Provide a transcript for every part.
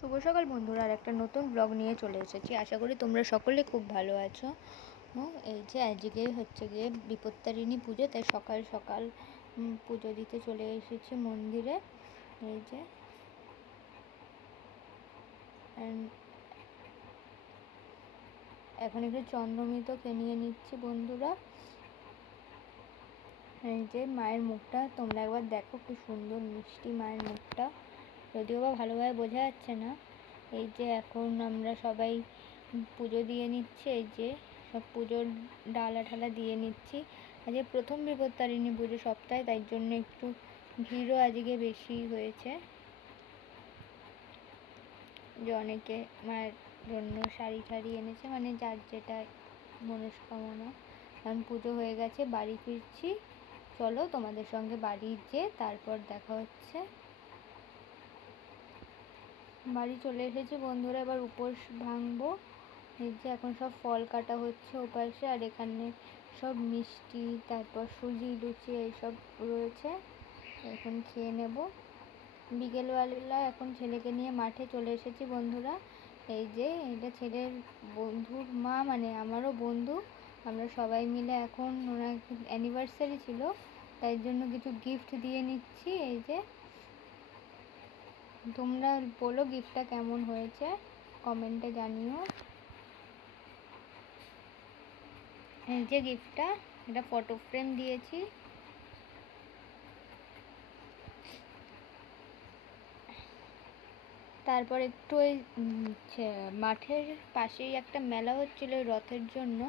শুভ সকাল বন্ধুরা, আর একটা নতুন ব্লগ নিয়ে চলে এসেছি। আশা করি তোমরা সকলে খুব ভালো আছো। এই যে আজকে হচ্ছে গিয়ে বিপত্তারিণী পুজো, তাই সকাল সকাল পুজো দিতে চলে এসেছি মন্দিরে। এই যে এখন একটু চন্দ্রমিতকে নিয়ে নিচ্ছি বন্ধুরা। এই যে মায়ের মুখটা তোমরা একবার দেখো, কি সুন্দর মিষ্টি মায়ের মুখটা, যদিও বা ভালোভাবে বোঝা যাচ্ছে না। এই যে এখন আমরা সবাই পুজো দিয়ে নিচ্ছি, এই যে সব পুজোর ডালা ঠালা দিয়ে নিচ্ছি। আজকে প্রথম বিপত্তারিণী পুজো সপ্তাহে, তাই জন্য একটু ভিড়ও আজকে বেশি হয়েছে। যে অনেকে মায়ের জন্য শাড়ি ঠাড়ি এনেছে, মানে যার যেটা মনস্কামনা। এখন পুজো হয়ে গেছে, বাড়ি ফিরছি। চলো তোমাদের সঙ্গে বাড়ি যেয়ে তারপর দেখা হচ্ছে। বাড়ি চলে এসেছি বন্ধুরা, এবার উপোস ভাঙবো। এই যে এখন সব ফল কাটা হচ্ছে ওপাশে, আর এখানে সব মিষ্টি, তারপর সুজি লুচি এইসব রয়েছে, এখন খেয়ে নেব। বিকেলবেলা এখন ছেলেকে নিয়ে মাঠে চলে এসেছি বন্ধুরা। এই যে এটা ছেলের বন্ধুর মা, মানে আমারও বন্ধু। আমরা সবাই মিলে এখন, ওনার অ্যানিভার্সারি ছিল, তাই জন্য কিছু গিফট দিয়ে নিচ্ছি। এই যে তোমরা বলো গিফটটা কেমন হয়েছে, কমেন্টে জানিও। এই যে গিফটটা, এটা ফটো ফ্রেম দিয়েছি। তারপর একটু ওই মাঠের পাশেই একটা মেলা হচ্ছিল রথের জন্য।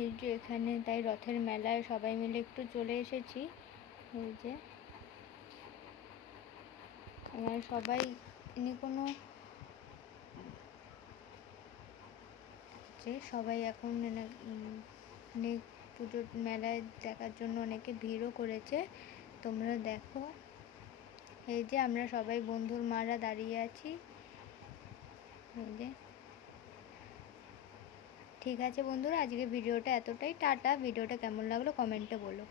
এই যে এখানে, তাই রথের মেলায় সবাই মিলে একটু চলে এসেছি। এই যে এখানে সবাই কোনো সবাই এখন অনেক পুজোর মেলায় দেখার জন্য অনেকে ভিড়ও করেছে, তোমরা দেখো। এই যে আমরা সবাই বন্ধুর মারা দাঁড়িয়ে আছি। এই যে ঠিক আছে বন্ধুরা, আজকে ভিডিওটা এতটাই। টাটা। ভিডিওটা কেমন লাগলো কমেন্টে বলো।